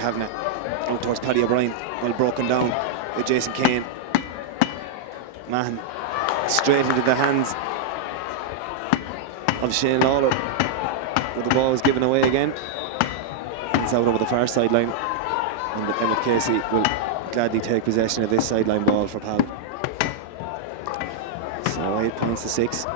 Kavanagh out towards Paddy O'Brien. Well broken down by Jason Kane. Mahon straight into the hands of Shane Lawler, but the ball was given away again. It's out over the far sideline, and Emmett Casey will gladly take possession of this sideline ball for Pal. So 8 points to 6.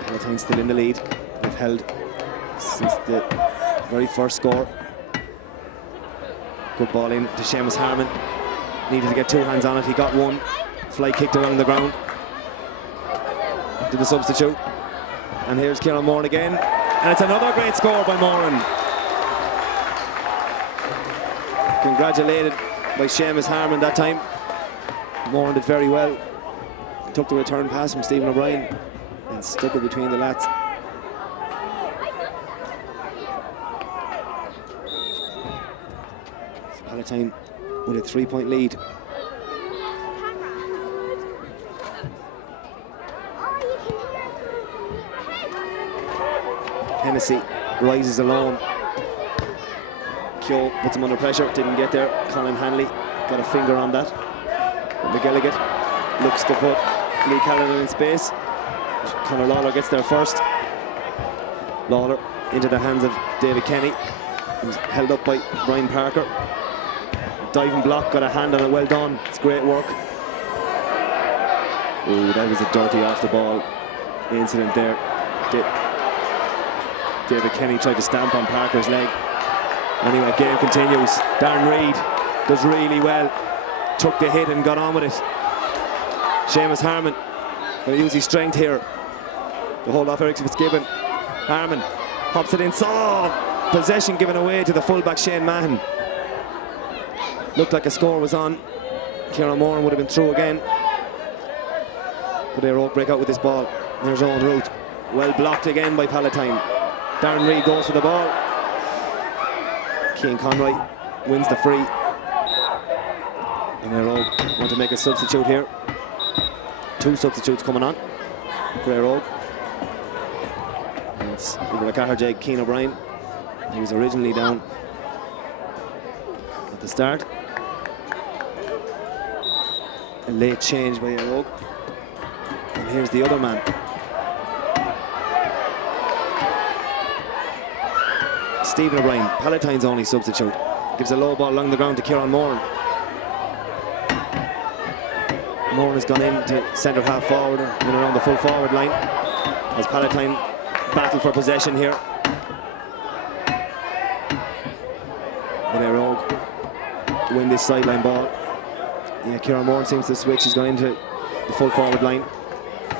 Palatine still in the lead. They've held since the very first score. Good ball in to Seamus Harmon. Needed to get 2 hands on it. He got one. Fly kicked along the ground to the substitute. And here's Kieran Moran again. And it's another great score by Moran. Congratulated by Seamus Harmon that time. Moran did very well. Took the return pass from Stephen O'Brien and stuck it between the lats. Palatine with a 3-point lead. Hennessy rises alone. Keogh puts him under pressure, didn't get there. Colin Hanley got a finger on that. McGilligan looks to put Lee Callanan in space. Conor Lawler gets there first. Lawler into the hands of David Kenny, who's held up by Brian Parker. Diving block, got a hand on it, well done. It's great work. Ooh, that was a dirty off the ball incident there. David Kenny tried to stamp on Parker's leg. Anyway, game continues. Darren Reid does really well. Took the hit and got on with it. Seamus Harmon going to use his strength here to hold off Eric Fitzgibbon. Harmon pops it inside. Possession given away to the fullback Shane Mahon. Looked like a score was on. Kieran Moran would have been through again. But Eire break out with this ball. There's Owen Root. Well blocked again by Palatine. Darren Reid goes for the ball. Cian Conroy wins the free. And Eire want to make a substitute here. 2 substitutes coming on for Eire. It's Ivor Caherjeg, Cian O'Brien. He was originally down at the start. A late change by Eire. And here's the other man. Stephen O'Brien, Palatine's only substitute. Gives a low ball along the ground to Kieran Moran. Moran has gone into centre half forward and around the full forward line as Palatine battle for possession here. But Eire win this sideline ball. Yeah, Kieran Moran seems to switch. He's gone into the full forward line.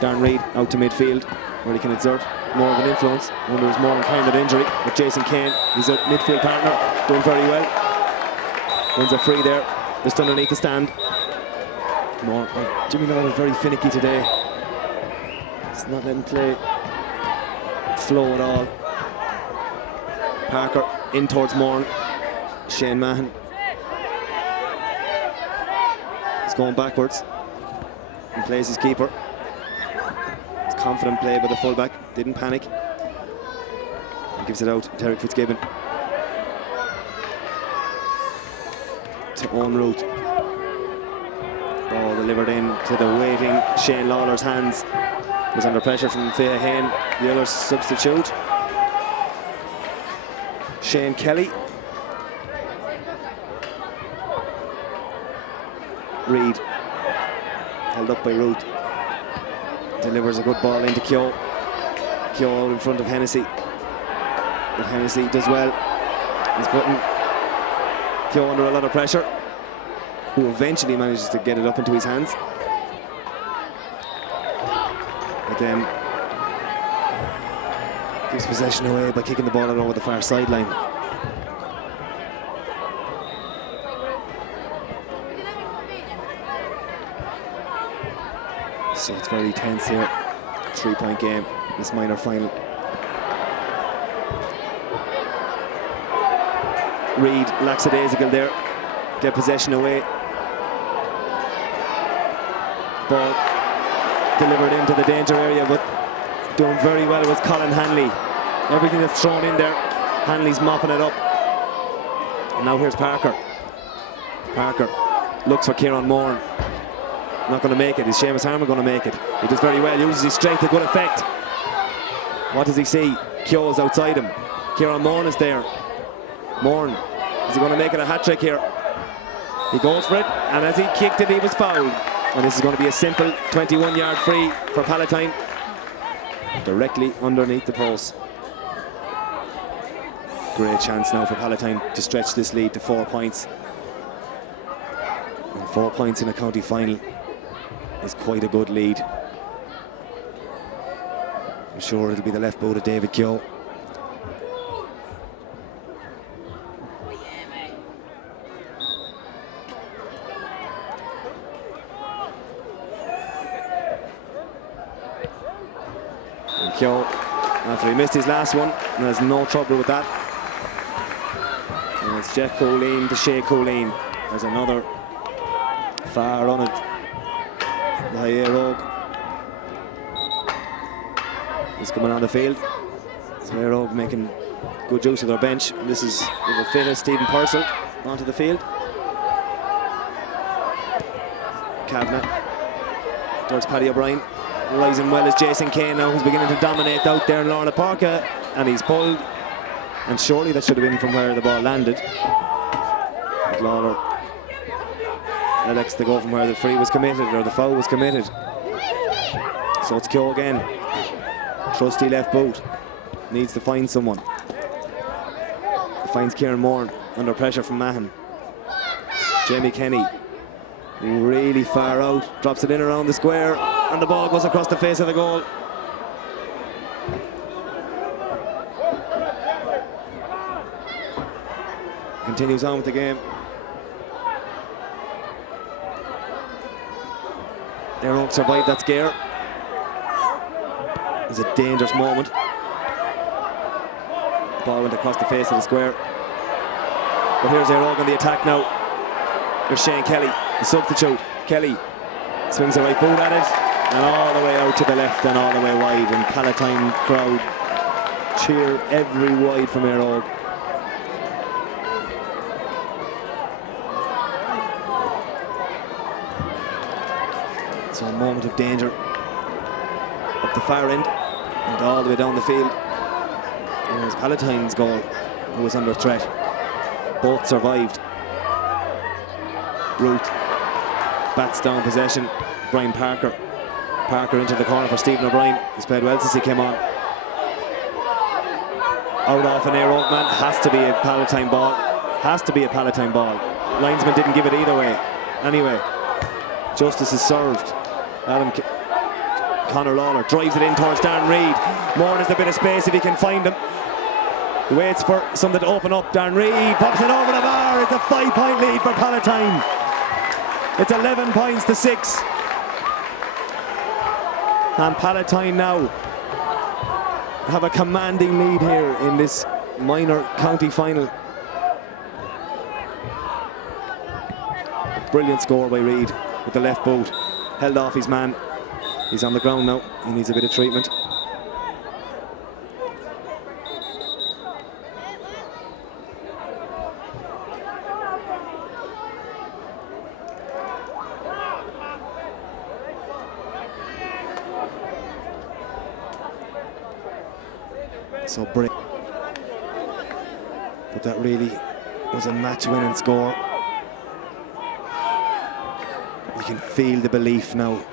Darren Reid out to midfield where he can exert more of an influence. Wonder is Moran carrying that injury. But Jason Kane, he's a midfield partner, doing very well. Wins a free there, just underneath the stand. Jimmy Lawler very finicky today. He's not letting play flow at all. Parker in towards Moran. Shane Mahon. He's going backwards and plays his keeper. It's confident play by the fullback, didn't panic. And gives it out to Eric Fitzgibbon. To Owen Root. Ball delivered in to the waiting Shane Lawler's hands. Was under pressure from Fea Hain, the other substitute. Shane Kelly. Reid, held up by Root. Delivers a good ball into Keogh. Keogh in front of Hennessy. But Hennessy does well. He's putting Keogh under a lot of pressure, who eventually manages to get it up into his hands. But then gives possession away by kicking the ball out over the far sideline. So it's very tense here. 3-point game, this minor final. Reid, lackadaisical there. Get possession away. Ball delivered into the danger area, but doing very well was Colin Hanley. Everything that's thrown in there Hanley's mopping it up. And now here's Parker. Parker looks for Kieran Moore. Not going to make it. Is Seamus Harmon going to make it? He does very well. Uses his strength to good effect. What does he see? Keogh's outside him. Kieran Moore is there. Moore, is he going to make it a hat-trick here? He goes for it, and as he kicked it, he was fouled. And this is going to be a simple 21-yard free for Palatine. Directly underneath the post. Great chance now for Palatine to stretch this lead to 4 points. And 4 points in a county final is quite a good lead. I'm sure it'll be the left boot of David Keogh. And Keogh, after he missed his last one, and has no trouble with that. And it's Jeff Colleen to Shea Colleen. There's another far on it by Eire. He's coming on the field. So Eire making good use of their bench. And this is the fitter Stephen Purcell onto the field. Kavanagh towards Paddy O'Brien. Rising well is Jason Kane now, who's beginning to dominate out there in Lorna Parka, and he's pulled. And surely that should have been from where the ball landed. But Lawler elects to go from where the free was committed, or the foul was committed. So it's Keogh again. Trusty left boot. Needs to find someone. He finds Kieran Moore under pressure from Mahon. Jamie Kenny, really far out, drops it in around the square, and the ball goes across the face of the goal. Continues on with the game. Eire survived that scare. It was a dangerous moment. The ball went across the face of the square. But here's Eire on the attack now. There's Shane Kelly, the substitute. Kelly swings the right boot at it, and all the way out to the left and all the way wide. And Palatine crowd cheer every wide from Eire. So a moment of danger up the far end and all the way down the field. And it was Palatine's goal who was under threat. Both survived. Root bats down possession. Brian Parker. Parker into the corner for Stephen O'Brien. He's played well since he came on. Out off an Eire man. Has to be a Palatine ball. Has to be a Palatine ball. Linesman didn't give it either way. Anyway, justice is served. Conor Lawler drives it in towards Darren Reid. Moore has a bit of space if he can find him. He waits for something to open up. Darren Reid pops it over the bar. It's a 5-point lead for Palatine. It's 11 points to 6. And Palatine now have a commanding lead here in this minor county final. Brilliant score by Reid with the left boot. Held off his man. He's on the ground now. He needs a bit of treatment. So brilliant. But that really was a match-winning score. You can feel the belief now.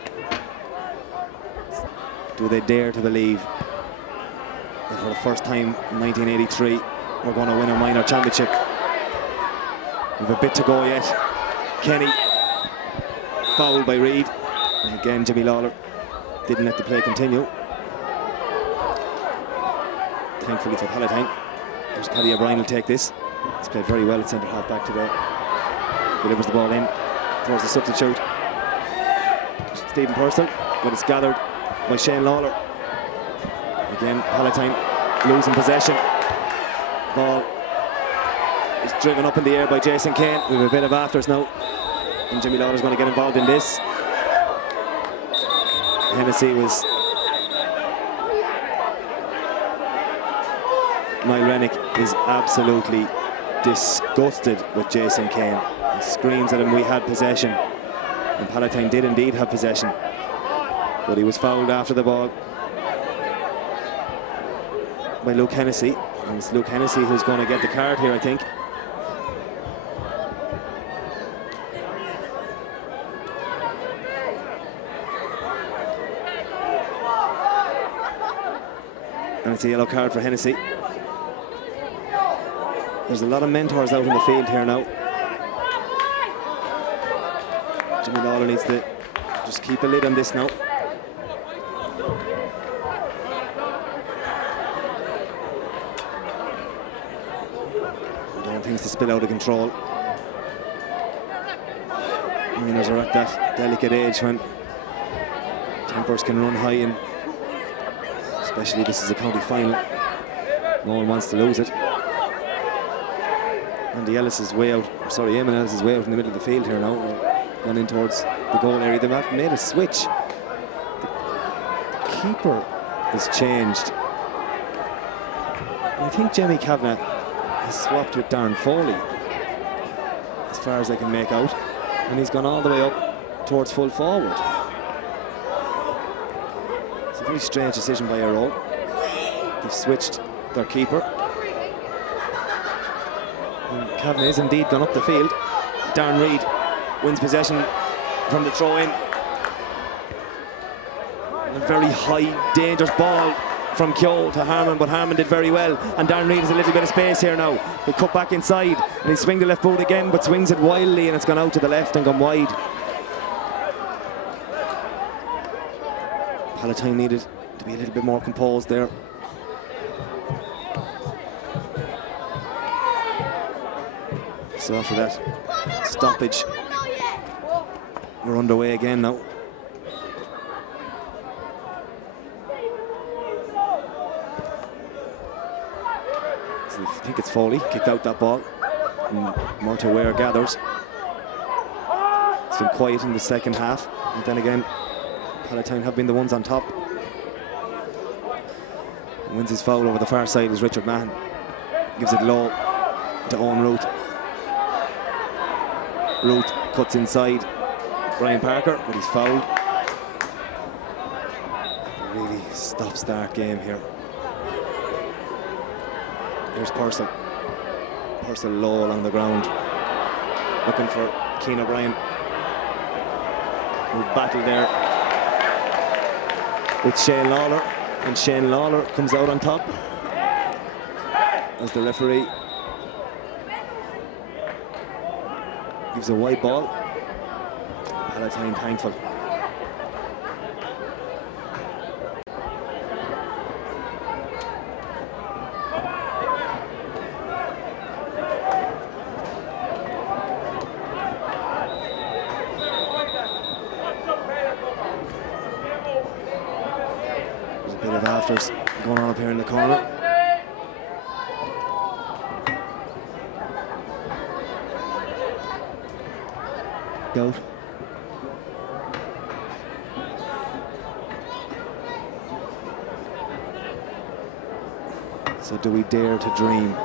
Do they dare to believe that for the first time in 1983 we're going to win a minor championship? We've a bit to go yet. Kenny fouled by Reid, and again Jimmy Lawler didn't let the play continue. Thankfully for Palatine, there's Paddy O'Brien will take this. He's played very well at centre half back today. Delivers the ball in towards the substitute Stephen Purcell, but it's gathered by Shane Lawler. Again, Palatine losing possession. Ball is driven up in the air by Jason Kane. We have a bit of afters now, and Jimmy Lawler's going to get involved in this. Hennessy was Niall Rennick is absolutely disgusted with Jason Kane. He screams at him, "We had possession." And Palatine did indeed have possession, but he was fouled after the ball by Luke Hennessy. And it's Luke Hennessy who's going to get the card here, I think. And it's a yellow card for Hennessy. There's a lot of mentors out in the field here now. Jimmy Lawler needs to just keep a lid on this now. I don't want things to spill out of control. Winners are at that delicate age when tempers can run high, and especially this is a county final. No one wants to lose it. Andy Ellis is way out, sorry, Eamon Ellis is way out in the middle of the field here now. Gone in towards the goal area. They've made a switch. The keeper has changed. And I think Jamie Kavanagh has swapped with Darren Foley, as far as I can make out. And he's gone all the way up towards full forward. It's a very strange decision by Eire. They've switched their keeper. And Kavanagh has indeed gone up the field. Darren Reid wins possession from the throw-in. A very high, dangerous ball from Keogh to Harmon, but Harmon did very well. And Darren Reid has a little bit of space here now. He cut back inside, and he swings the left boot again, but swings it wildly, and it's gone out to the left and gone wide. Palatine needed to be a little bit more composed there. So after that stoppage, we're underway again now. So I think it's Foley kicked out that ball, and Murtagh Ware gathers. It's been quiet in the second half, and then again Palatine have been the ones on top. And wins his foul over the far side is Richard Mahon. Gives it low to Owen Root. Root cuts inside Brian Parker, but he's fouled. Really stop-start game here. Here's Purcell. Purcell low along the ground, looking for Keane O'Brien, who battled there with Shane Lawler, and Shane Lawler comes out on top as the referee gives a wide ball. Palatine thankful. There's a bit of afters going on up here in the corner. Goat. So do we dare to dream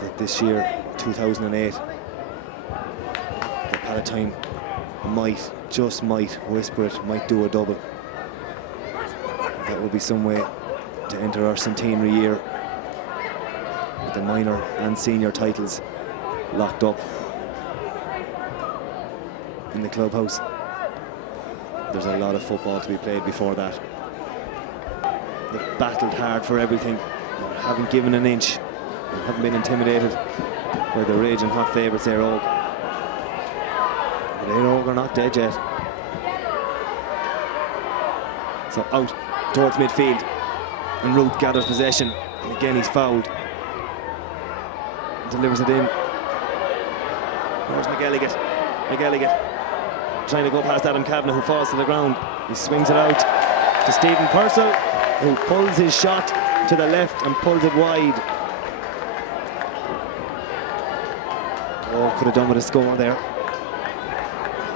that this year, 2008, that Palatine might, just might, whisper it, might do a double? That would be some way to enter our centenary year with the minor and senior titles locked up in the clubhouse. There's a lot of football to be played before that. They've battled hard for everything, haven't given an inch, haven't been intimidated by the raging hot favourites Eire Og. But Eire Og are not dead yet. So out towards midfield, and Root gathers possession, and again he's fouled. Delivers it in. There's McElligott. McElligott trying to go past Adam Kavanagh, who falls to the ground. He swings it out to Stephen Purcell, who pulls his shot to the left and pulls it wide. Oh, could have done with a score there.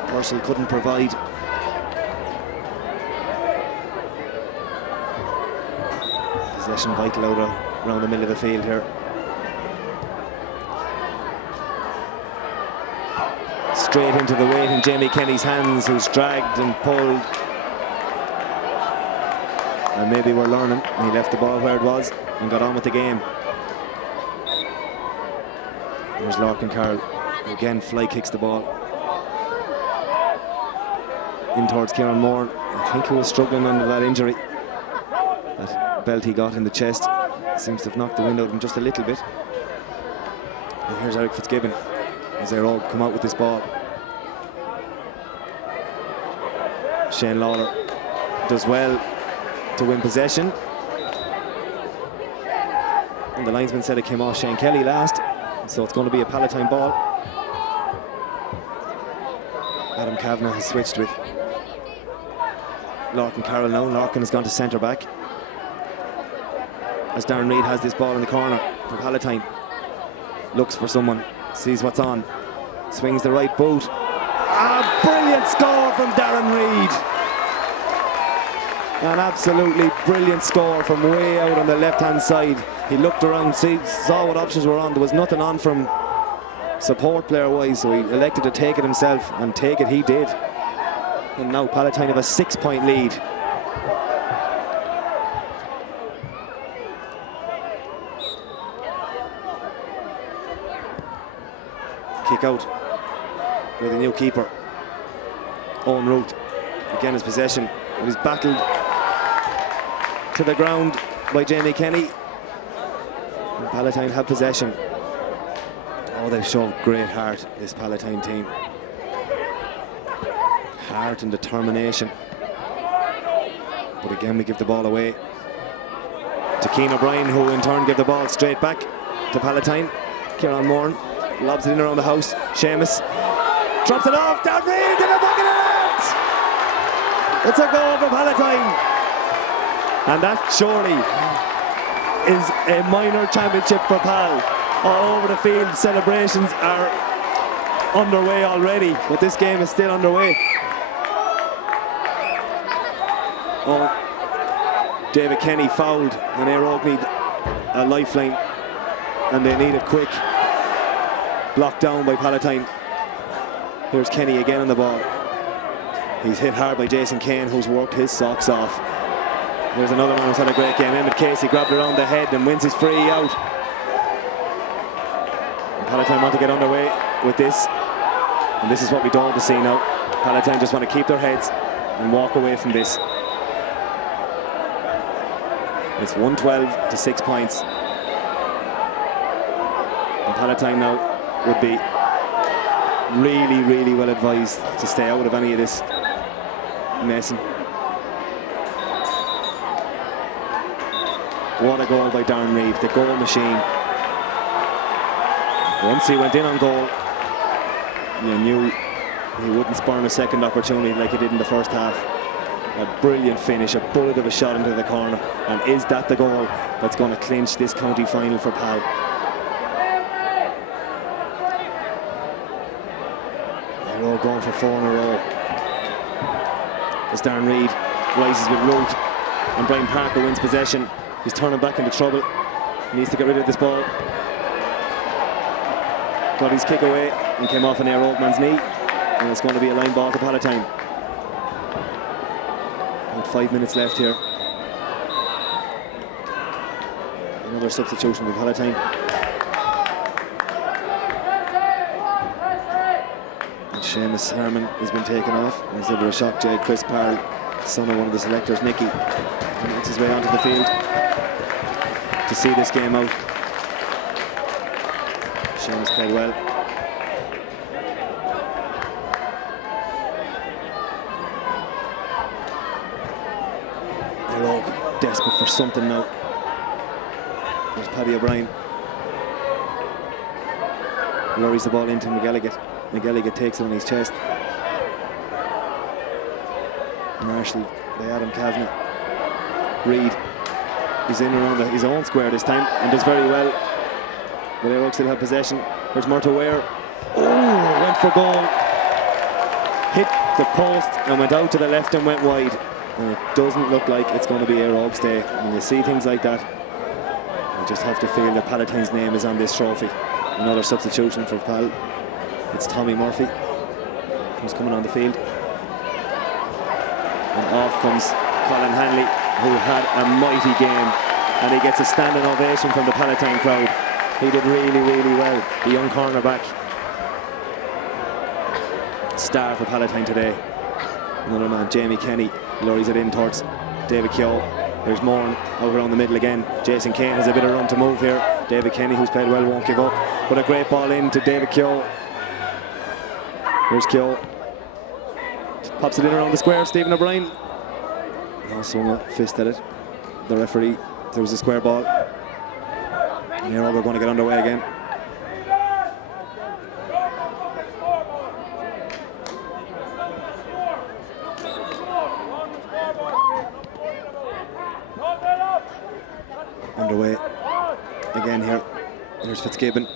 Purcell couldn't provide. There's Possession vital out around the middle of the field here. Straight into the weight in Jamie Kenny's hands, who's dragged and pulled. And maybe we're learning. He left the ball where it was and got on with the game. There's Larkin Carroll. Again, fly kicks the ball in towards Kieran Moore. I think he was struggling under that injury. That belt he got in the chest seems to have knocked the wind out of him just a little bit. And here's Eric Fitzgibbon as they're all come out with this ball. Shane Lawler does well to win possession. And the linesman said it came off Shane Kelly last, so it's going to be a Palatine ball. Adam Kavanagh has switched with Larkin Carroll now. Larkin has gone to centre back as Darren Reid has this ball in the corner for Palatine. Looks for someone, sees what's on, swings the right boot. A brilliant score from Darren Reid. An absolutely brilliant score from way out on the left-hand side. He looked around, saw what options were on. There was nothing on from support player-wise, so he elected to take it himself, and take it he did. And now Palatine have a 6-point lead. Kick out with a new keeper. Owen Root again his possession, but he's battled to the ground by Jamie Kenny. And Palatine have possession. Oh, they've shown great heart, this Palatine team. Heart and determination. But again, we give the ball away to Keane O'Brien, who in turn give the ball straight back to Palatine. Kieran Moore lobs it in around the house. Seamus drops it off. Darren Reid in the back of the net. It's a goal for Palatine. And that surely is a minor championship for Pal. All over the field, celebrations are underway already, but this game is still underway. Oh, David Kenny fouled, and Eire need a lifeline, and they need it quick. Blocked down by Palatine. Here's Kenny again on the ball. He's hit hard by Jason Kane, who's worked his socks off. There's another one who's had a great game. Emmett Casey grabbed it around the head and wins his free out. And Palatine want to get underway with this, and this is what we don't want to see now. Palatine just want to keep their heads and walk away from this. It's 112 to 6 points. And Palatine now would be really, really well advised to stay out of any of this messing. What a goal by Darren Reid, the goal machine. Once he went in on goal, you knew he wouldn't spurn a second opportunity like he did in the first half. A brilliant finish, a bullet of a shot into the corner. And is that the goal that's going to clinch this county final for Pal? They're all going for 4 in a row. As Darren Reid rises with Root, and Brian Parker wins possession. He's turning back into trouble. He needs to get rid of this ball. Got his kick away and came off an Eire Oakman's knee. And it's going to be a line ball to Palatine. About 5 minutes left here. Another substitution for Palatine. And Seamus Harmon has been taken off. He's under a shock. Chris Parle, son of one of the selectors, Nicky, makes his way onto the field to see this game out. Seamus played well. They're all desperate for something now. There's Paddy O'Brien. Lurries the ball into McGilligan. McGilligan takes it on his chest. Marshall by Adam Kavanagh. Reid is in around his own square this time and does very well. But Eire still have possession. There's Murta Ware. Oh, went for goal. Hit the post and went out to the left and went wide. And it doesn't look like it's going to be Eire Oak's day. When you see things like that, I just have to feel that Palatine's name is on this trophy. Another substitution for Pal. It's Tommy Murphy who's coming on the field. And off comes Colin Hanley, who had a mighty game. And he gets a standing ovation from the Palatine crowd. He did really, really well. The young cornerback. Star for Palatine today. Another man, Jamie Kenny, lorries it in towards David Keogh. There's Moran out around the middle again. Jason Kane has a bit of run to move here. David Kenny, who's played well, won't give up. But a great ball in to David Keogh. Here's Keogh. Pops it in around the square. Stephen O'Brien. Oh, swung a fist at it. The referee, there was a square ball. And here we're going to get underway again. Underway again here. There's Fitzgibbon.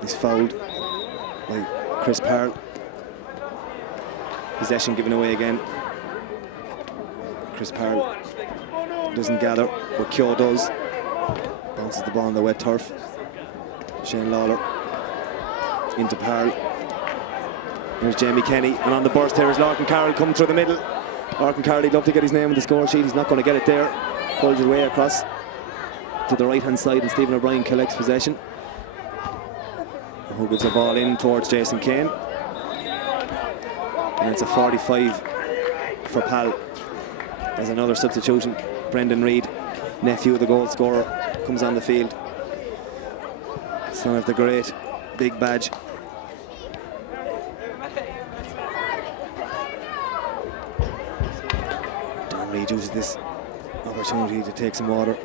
He's fouled by Chris Parle. Possession given away again. Chris Parle doesn't gather, but Keogh does. Bounces the ball on the wet turf. Shane Lawler into Parle. There's Jamie Kenny, and on the burst here is Larkin Carroll coming through the middle. Larkin Carroll, he'd love to get his name on the score sheet. He's not going to get it there. Pulls it way across to the right hand side, and Stephen O'Brien collects possession. Who gives the ball in towards Jason Kane. And it's a 45 for Pal. As another substitution, Brendan Reid, nephew of the goal scorer, comes on the field. Son of the great Big Badge. Dan Reid uses this opportunity to take some water.